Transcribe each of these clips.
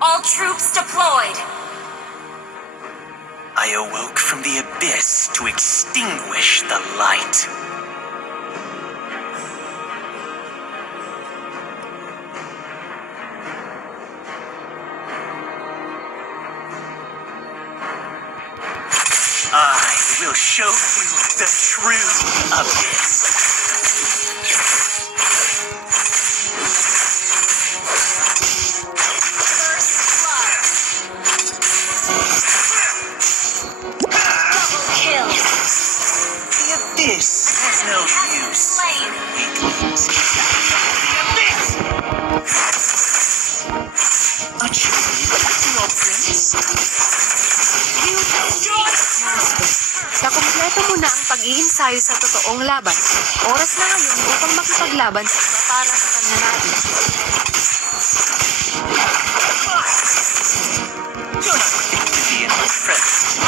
All troops deployed. I awoke from the abyss to extinguish the light. I will show you the true abyss. The abyss has no use. Weaklings. A true prince. Sa kumpleto mo na ang pag-iinsayo sa totoong laban, oras na ngayon upang makipaglaban sa iba para sa kanya natin. You're not fit to be in my presence.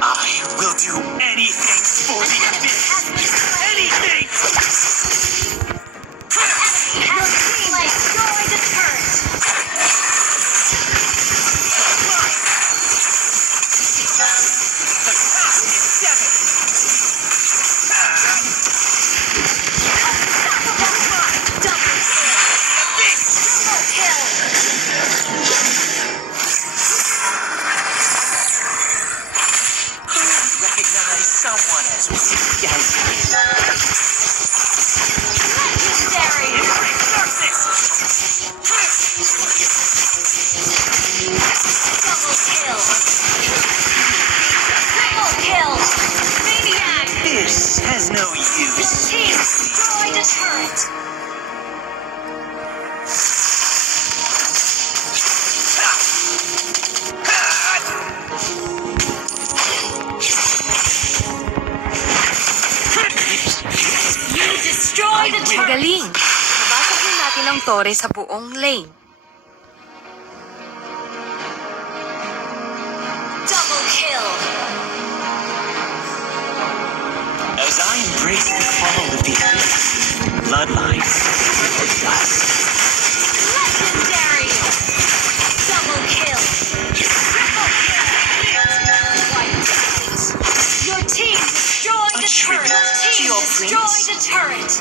I will do anything for the abyss. Anything! Your team destroyed the turret. The path is seven. Recognize someone as weak as you. Legendary. Darkness! Double kill. Triple kill. Maniac. This has no Your use. team destroyed a turret. You destroyed a turret. Magaling! Nabasag din natin ang tore sa buong lane. Double kill. As I embrace the fall of the abyss, bloodlines will dust. Legendary. Double kill. Triple kill. White teams. Your team destroyed A the turret. tribute to Team your destroyed prince. the turret.